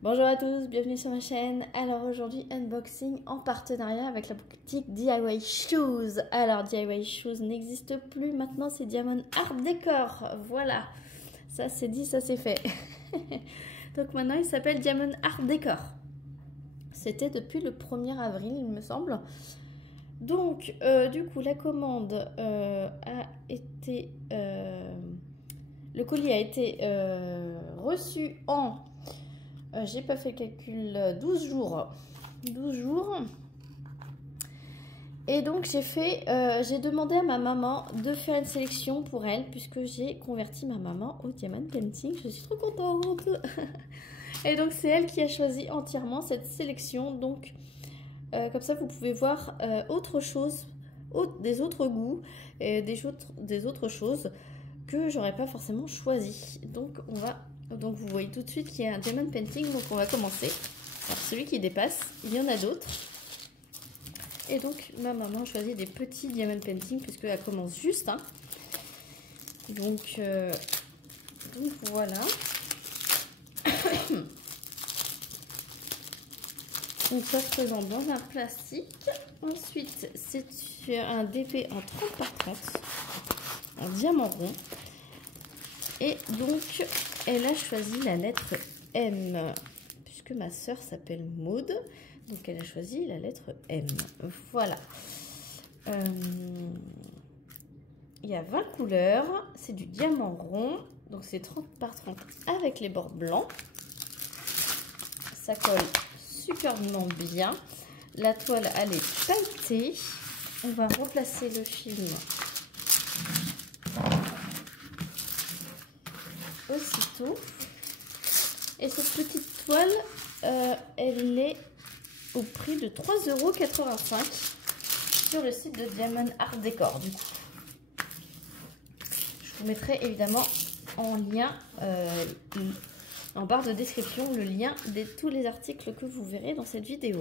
Bonjour à tous, bienvenue sur ma chaîne. Alors aujourd'hui, unboxing en partenariat avec la boutique DIY Shoes. Alors DIY Shoes n'existe plus, maintenant c'est Diamond Art Decor. Voilà, ça c'est dit, ça c'est fait. Donc maintenant il s'appelle Diamond Art Decor. C'était depuis le 1er avril il me semble. Donc du coup la commande a été... le colis a été reçu en... j'ai pas fait le calcul, 12 jours. 12 jours. Et donc j'ai demandé à ma maman de faire une sélection pour elle, puisque j'ai converti ma maman au diamond painting. Je suis trop contente. Et donc c'est elle qui a choisi entièrement cette sélection. Donc comme ça vous pouvez voir autre chose, des autres goûts et des autres choses que j'aurais pas forcément choisi. Donc vous voyez tout de suite qu'il y a un diamond painting, donc on va commencer par celui qui dépasse. Il y en a d'autres. Et donc ma maman a choisi des petits diamond painting puisqu'elle commence juste. Hein. Donc voilà. Donc ça se présente dans un plastique. Ensuite c'est un DP en 30 par 30, un diamant rond. Et donc elle a choisi la lettre M, puisque ma soeur s'appelle Maude, donc elle a choisi la lettre M. Voilà. Il y a 20 couleurs, c'est du diamant rond, donc c'est 30 par 30 avec les bords blancs. Ça colle superbement bien. La toile, elle est pailletée. On va remplacer le film aussitôt. Et cette petite toile, elle est au prix de 3,85 € sur le site de Diamond Art Decor. Du coup, je vous mettrai évidemment en lien, en barre de description, le lien de tous les articles que vous verrez dans cette vidéo.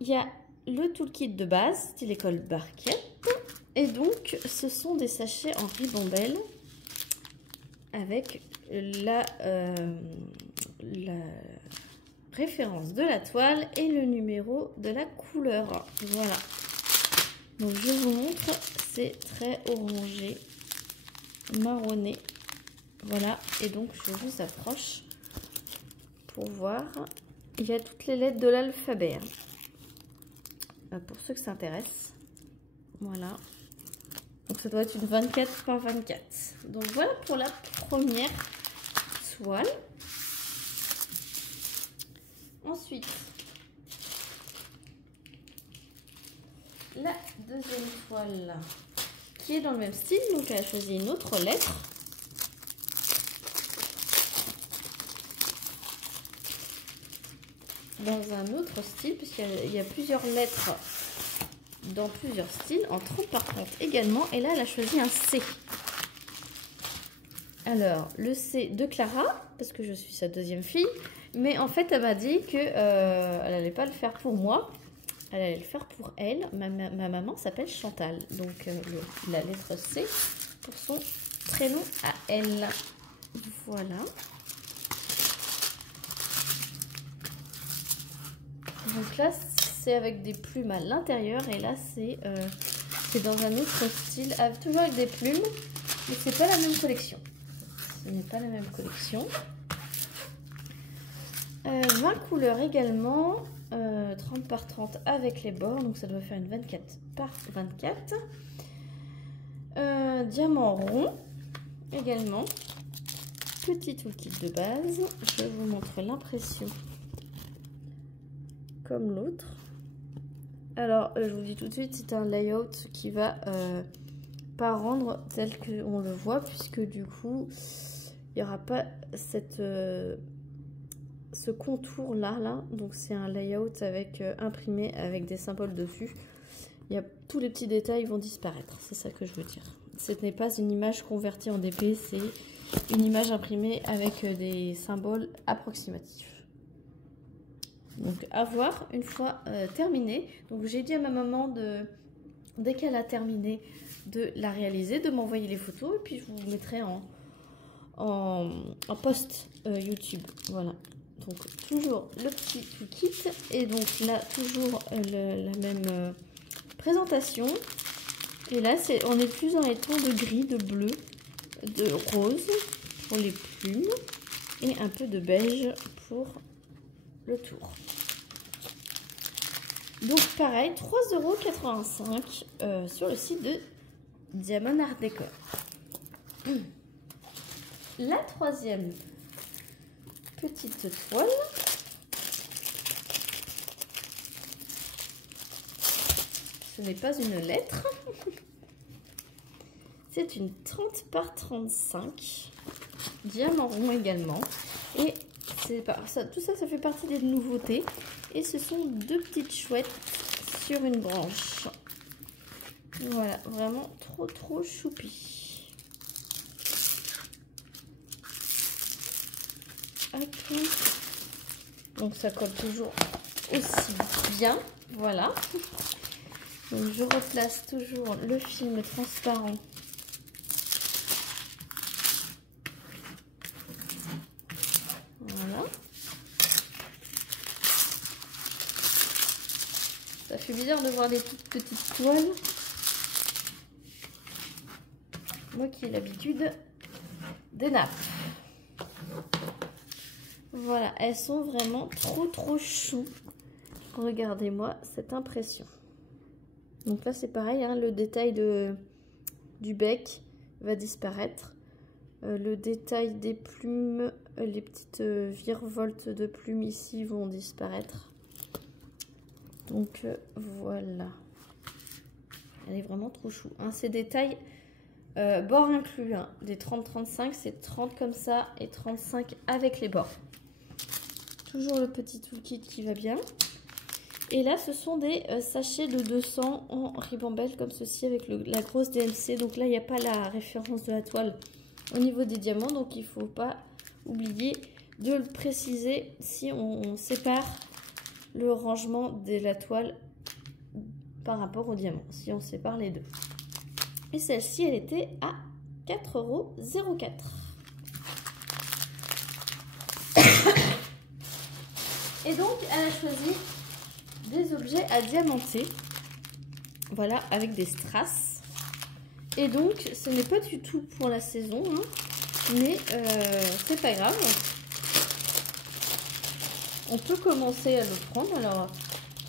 Il y a le toolkit de base, style école barquette. Et donc, ce sont des sachets en ribambelle avec la référence de la toile et le numéro de la couleur. Voilà. Donc je vous montre, c'est très orangé, marronné. Voilà. Et donc je vous approche pour voir. Il y a toutes les lettres de l'alphabet. Pour ceux que ça intéresse. Voilà. Donc ça doit être une 24 par 24. Donc voilà pour la première toile. Ensuite, la deuxième toile qui est dans le même style. Donc elle a choisi une autre lettre. Dans un autre style, puisqu'il y a plusieurs lettres dans plusieurs styles, en 30 par 30 également. Et là, elle a choisi un C. Alors, le C de Clara, parce que je suis sa deuxième fille. Mais en fait, elle m'a dit qu'elle n'allait pas le faire pour moi. Elle allait le faire pour elle. Ma maman s'appelle Chantal. Donc, la lettre C pour son prénom à elle. Voilà. Donc là, c'est avec des plumes à l'intérieur. Et là, c'est dans un autre style. Toujours avec des plumes. Mais c'est pas la même collection. Ce n'est pas la même collection. 20 couleurs également. 30 par 30 avec les bords. Donc ça doit faire une 24 par 24. Diamant rond également. Petit toolkit de base. Je vous montre l'impression comme l'autre. Alors je vous dis tout de suite, c'est un layout qui va pas rendre tel qu'on le voit, puisque du coup il n'y aura pas ce contour là. Donc c'est un layout avec imprimé avec des symboles dessus. Tous les petits détails vont disparaître, c'est ça que je veux dire. Ce n'est pas une image convertie en DP, c'est une image imprimée avec des symboles approximatifs. Donc à voir une fois terminé. Donc j'ai dit à ma maman dès qu'elle a terminé de la réaliser, de m'envoyer les photos, et puis je vous mettrai en post YouTube. Voilà. Donc toujours le petit kit. Et donc là, toujours la même présentation. Et là, on est plus dans les tons de gris, de bleu, de rose pour les plumes. Et un peu de beige pour le tour. Donc pareil, 3,85 € sur le site de Diamond Art Decor. La troisième petite toile. Ce n'est pas une lettre. C'est une 30 par 35. Diamant rond également. Et tout ça, ça fait partie des nouveautés. Et ce sont deux petites chouettes sur une branche. Voilà, vraiment trop choupi. Hop. Donc ça colle toujours aussi bien. Voilà. Donc je replace toujours le film transparent. Voilà. Ça fait bizarre de voir des toutes petites toiles. Moi qui ai l'habitude des nappes. Voilà, elles sont vraiment trop chou. Regardez-moi cette impression. Donc là c'est pareil, hein, le détail du bec va disparaître. Le détail des plumes, les petites virevoltes de plumes ici vont disparaître. Donc voilà. Elle est vraiment trop chou. Hein. Ces détails, bords inclus, hein. Des 30-35, c'est 30 comme ça et 35 avec les bords. Toujours le petit toolkit qui va bien. Et là, ce sont des sachets de 200 en ribambelle comme ceci avec la grosse DMC. Donc là, il n'y a pas la référence de la toile au niveau des diamants. Donc il ne faut pas oublier de le préciser si on sépare le rangement de la toile par rapport au diamant. Si on sépare les deux. Et celle-ci, elle était à 4,04 €. Et donc, elle a choisi des objets à diamanter. Voilà, avec des strass. Et donc, ce n'est pas du tout pour la saison, hein, mais c'est pas grave. On peut commencer à le prendre. Alors,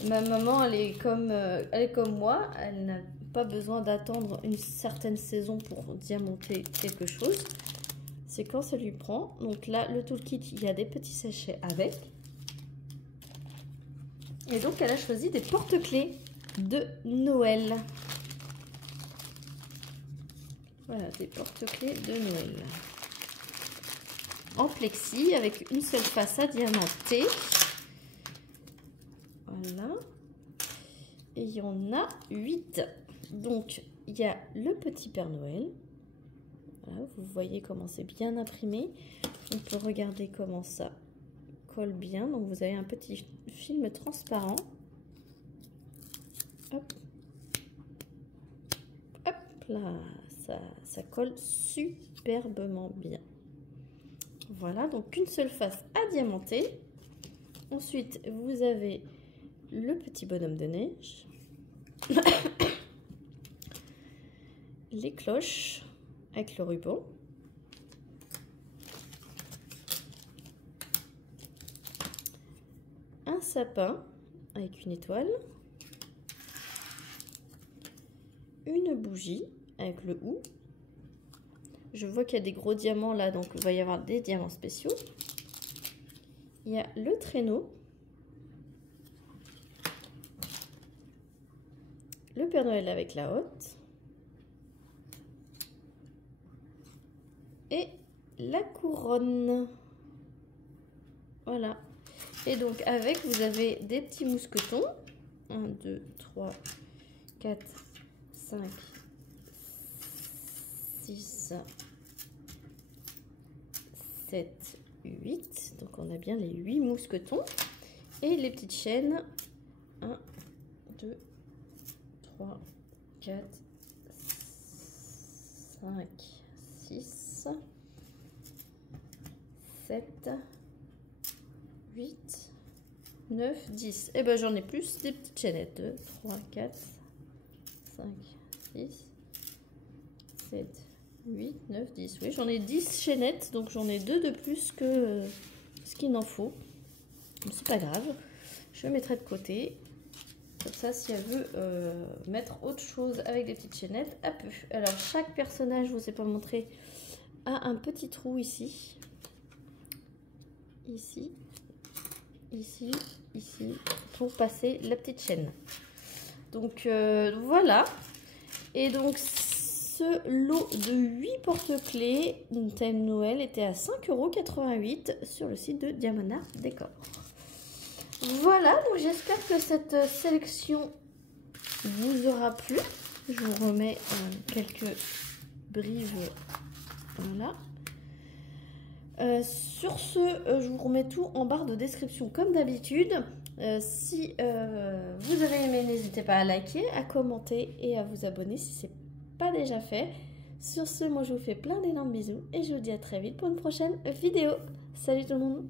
ma maman, elle est comme moi. Elle n'a pas besoin d'attendre une certaine saison pour diamanter quelque chose. C'est quand ça lui prend. Donc là, le toolkit, il y a des petits sachets avec. Et donc, elle a choisi des porte-clés de Noël. Voilà, des porte-clés de Noël. En plexi, avec une seule face à diamanter. Voilà. Et il y en a 8. Donc, il y a le petit Père Noël. Voilà, vous voyez comment c'est bien imprimé. On peut regarder comment ça colle bien. Donc, vous avez un petit film transparent. Hop. Hop là. Ça colle superbement bien. Voilà, donc une seule face à diamanter. Ensuite, vous avez le petit bonhomme de neige. Les cloches avec le ruban. Un sapin avec une étoile. Une bougie avec le hou. Je vois qu'il y a des gros diamants là, donc il va y avoir des diamants spéciaux. Il y a le traîneau. Le Père Noël avec la hotte. Et la couronne. Voilà. Et donc avec, vous avez des petits mousquetons. 1, 2, 3, 4, 5, 6, 7, 8. Donc on a bien les 8 mousquetons. Et les petites chaînes. 1, 2, 3, 4, 5, 6, 7, 8, 9, 10. Et ben j'en ai plus des petites chaînettes. 2, 3, 4, 5, 6, 7, 8, 9, 10. Oui, j'en ai 10 chaînettes, donc j'en ai 2 de plus que ce qu'il en faut. C'est pas grave, je mettrai de côté. Comme ça, si elle veut mettre autre chose avec des petites chaînettes, elle peut. Alors, chaque personnage, je vous ai pas montré, a un petit trou ici. Ici, ici, ici, pour passer la petite chaîne. Donc, voilà. Et donc, ce lot de 8 porte-clés thème Noël était à 5,88 € sur le site de Diamond Art Décor. Voilà, donc j'espère que cette sélection vous aura plu. Je vous remets quelques brives. Voilà. Sur ce, je vous remets tout en barre de description comme d'habitude. Si vous avez aimé, n'hésitez pas à liker, à commenter et à vous abonner si ce n'est pas déjà fait. Sur ce, moi je vous fais plein d'énormes bisous et je vous dis à très vite pour une prochaine vidéo. Salut tout le monde!